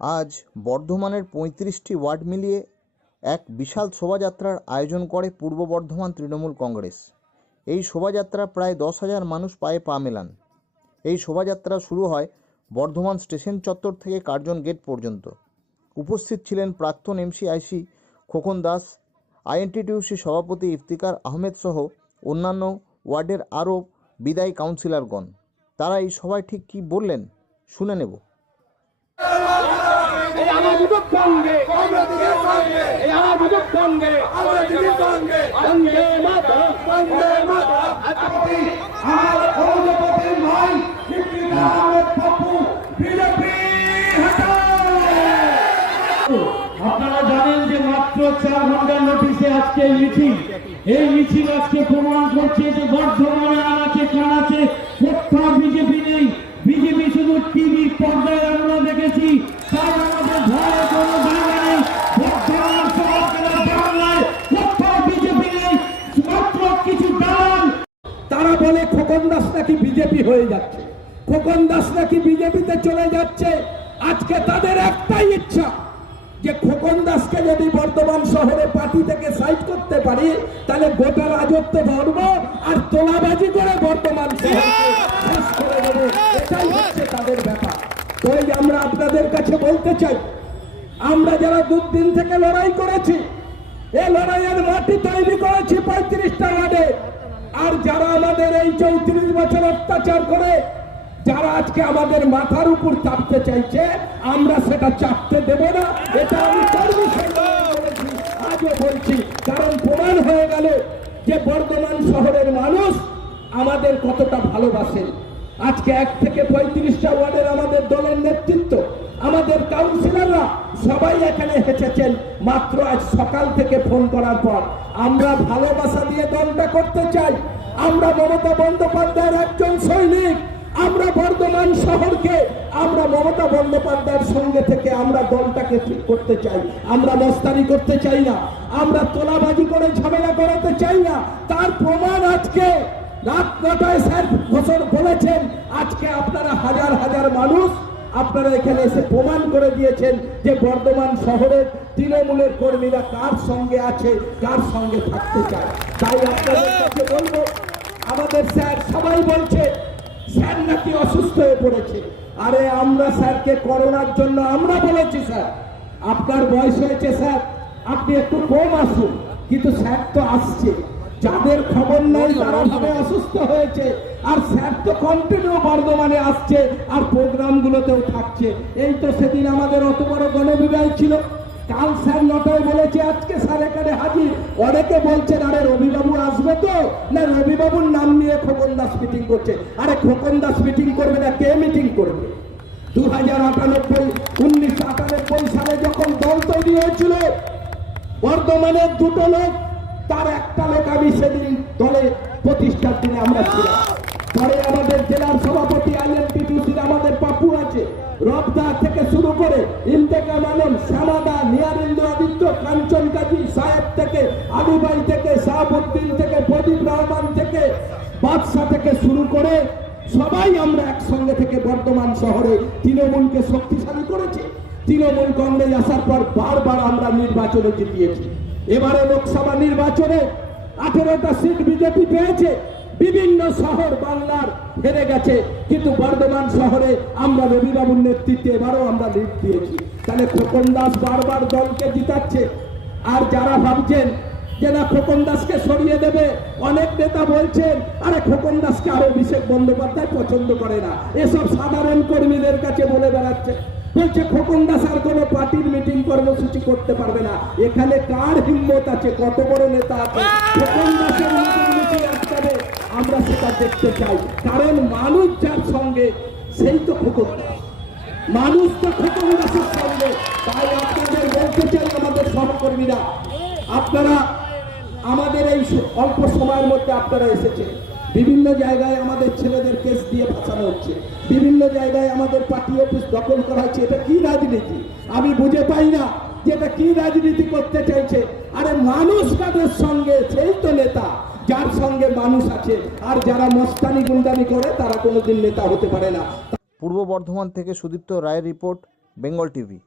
আজ বর্ধমানের পঁয়ত্রিশটি ওয়ার্ড মিলিয়ে এক বিশাল শোভাযাত্রার আয়োজন করে পূর্ব বর্ধমান তৃণমূল কংগ্রেস। এই শোভাযাত্রা প্রায় দশ হাজার মানুষ পায়ে পা মেলান। এই শোভাযাত্রা শুরু হয় বর্ধমান স্টেশন চত্বর থেকে কার্জন গেট পর্যন্ত। উপস্থিত ছিলেন প্রাক্তন এমসিআইসি খোকন দাস, আইএনটিটিউসি সভাপতি ইফতিকার আহমেদ সহ অন্যান্য ওয়ার্ডের আরও বিদায়ী কাউন্সিলরগণ। তারা এই সভায় ঠিক কী বললেন শুনে নেব। আমার দুটো সঙ্গে এই আমার দুটো সঙ্গে। সঙ্গে। মাতা সঙ্গে মাতা আমার সভাপতি নয় আহমেদ পপ্পু বিজেপি আপনারা জানেন যে মাত্র চার ঘণ্টার নোটিশে আজকে মিছিল। এই মিছিল আজকে প্রমাণ করছে যে বর্ধমানে আনাচে কানাচে কোথাও বিজেপি নেই। বিজেপি শুধু টিভির পর্দায় আমরা দেখেছি। তার খোকন দাস নাকি বিজেপি হয়ে যাচ্ছে? খোকন দাস নাকি বিজেপিতে চলে যাচ্ছে? আজকে তাদের একটাই ইচ্ছা, যে খোকন দাসকে যদি বর্ধমান শহরে পার্টি থেকে সাইড করতে পারি, তাহলে গোটা রাজত্ব ধরবো আর তোলাবাজি করে বর্তমান এটাই হচ্ছে তাদের ব্যাপার। তো এই আমরা আপনাদের কাছে বলতে চাই, আমরা যারা দুদিন থেকে লড়াই করেছি এই লড়াইয়ের মাটি তৈরি করেছি পঁয়ত্রিশটা ওয়ার্ডে আর যারা আমাদের এই চৌত্রিশ বছর অত্যাচার করে, যারা আজকে আমাদের মাথার উপর চাপতে চাইছে, আমরা সেটা চাপতে দেব না। এটা আমি আজও বলছি, কারণ প্রমাণ হয়ে গেল যে বর্ধমান শহরের মানুষ আমাদের কতটা ভালোবাসে। আজকে এক থেকে পঁয়ত্রিশটা ওয়ার্ডের আমাদের দলের নেতৃত্ব, আমাদের কাউন্সিলররা সবাই এখানে হেঁটেছেন। মাত্র আজ সকাল থেকে ফোন করার পর। আমরা ভালোবাসা দিয়ে দলটা করতে চাই। আমরা মমতা বন্দ্যোপাধ্যায়ের একজন সৈনিক। আমরা বর্ধমান শহরকে। আমরা মমতা বন্দ্যোপাধ্যায়ের সঙ্গে থেকে আমরা দলটাকে ঠিক করতে চাই। আমরা মস্তানি করতে চাই না। আমরা তোলাবাজি করে ঝামেলা করাতে চাই না। তার প্রমাণ আজকে। রাত নটায় স্যার ঘোষণ বলেছেন, আজকে আপনারা হাজার হাজার মানুষ আপনারা এখানে এসে প্রমাণ করে দিয়েছেন যে বর্ধমান শহরের তৃণমূলের কর্মীরা কার সঙ্গে আছে, কার সঙ্গে থাকতে চায়। তাই আপনাদের কাছে বলব, আমাদের স্যার সবাই বলছে, স্যার নাকি অসুস্থ হয়ে পড়েছে। আরে আমরা স্যারকে করোনার জন্য আমরা বলেছি, স্যার। আপনার বয়স হয়েছে, স্যার। আপনি একটু কম আসুন। কিন্তু স্যার তো আসছে। যাদের খবর নেই, তারা ভাবে অসুস্থ হয়েছে। আর স্যার তো কন্টিনিউ বর্ধমানে আসছে, আর প্রোগ্রামগুলোতেও থাকছে। এই তো সেদিন আমাদের অত বড় গণবিবাহ ছিল। কাল স্যার নটায় বলেছে, আজকে স্যার এখানে হাজির। অনেকে বলছেন, আরে রবিবাবু আসবে তো? না, রবিবাবুর নাম নিয়ে খোকন দাস মিটিং করছে। আরে খোকন দাস মিটিং করবে না, কে মিটিং করবে? দু হাজার আটানব্বই, উনিশশো আটানব্বই সালে যখন দল তৈরি হয়েছিল, বর্ধমানের দুটো লোক তার একটা লোক আমি সেদিন দলে প্রতিষ্ঠার দিনে আমরা ছিলাম। পরে আমাদের জেলার সভাপতি আইএনটিটিউসির আমাদের পাপু আছে। রবদা থেকে শুরু করে ইন্তেকাম আলম শ্যামাদা নিয়ারেন্দ্র আদিত্য, কাঞ্চন কাজী সাহেব থেকে, আলিবাই থেকে, শাহাবুদ্দিন থেকে, প্রদীপ রহমান থেকে, বাদশাহ থেকে শুরু করে সবাই আমরা একসঙ্গে থেকে বর্তমান শহরে তৃণমূলকে শক্তিশালী করেছি। তৃণমূল কংগ্রেস আসার পর বারবার আমরা নির্বাচনে জিতিয়েছি। এবারে লোকসভা নির্বাচনে আঠেরোটা সিট বিজেপি পেয়েছে। বিভিন্ন শহর বাংলার হেরে গেছে। কিন্তু বর্ধমান শহরে আমরা রবিবাবুর নেতৃত্বে, এবারও আমরা লিড দিয়েছি। তাহলে খোকন দাস বারবার দলকে জিতাচ্ছে। আর যারা ভাবছেন যে না, খোকন দাসকে সরিয়ে দেবে, অনেক নেতা বলছেন, আরে খোকন দাসকে আরও অভিষেক বন্দ্যোপাধ্যায় পছন্দ করে না। এসব সাধারণ কর্মীদের কাছে বলে বেড়াচ্ছে। বলছে, খোকন দাস আর কোনো পার্টির মিটিং কর্মসূচি করতে পারবে না। এখানে কার হিম্মত আছে? কত বড় নেতা আছে? খোকন দাসের মিটিং আটকাবে আমরা সেটা দেখতে চাই। কারণ মানুষ যার সঙ্গে, সেই তো খোকন মানুষ তো খোকন দাসের সঙ্গে। তাই আপনাদের বলতে চাই আমাদের সহকর্মীরা। আপনারা, আমাদের এই অল্প সময়ের মধ্যে আপনারা এসেছেন। বিভিন্ন জায়গায় আমাদের ছেলেদের কেস দিয়ে ফাঁসানো হচ্ছে। বিভিন্ন জায়গায় আমাদের পার্টি অফিস দখল করা হচ্ছে। এটা কি রাজনীতি? আমি বুঝে পাই না যে এটা কি রাজনীতি করতে চাইছে। আরে মানুষ কাদের সঙ্গে? সেই তো নেতা। যার সঙ্গে মানুষ আছে। আর যারা মস্তানি গুন্ডানি করে, তারা কোনোদিন নেতা হতে পারে না। পূর্ব বর্ধমান থেকে সুদীপ্ত রায়ের রিপোর্ট, বেঙ্গল টিভি।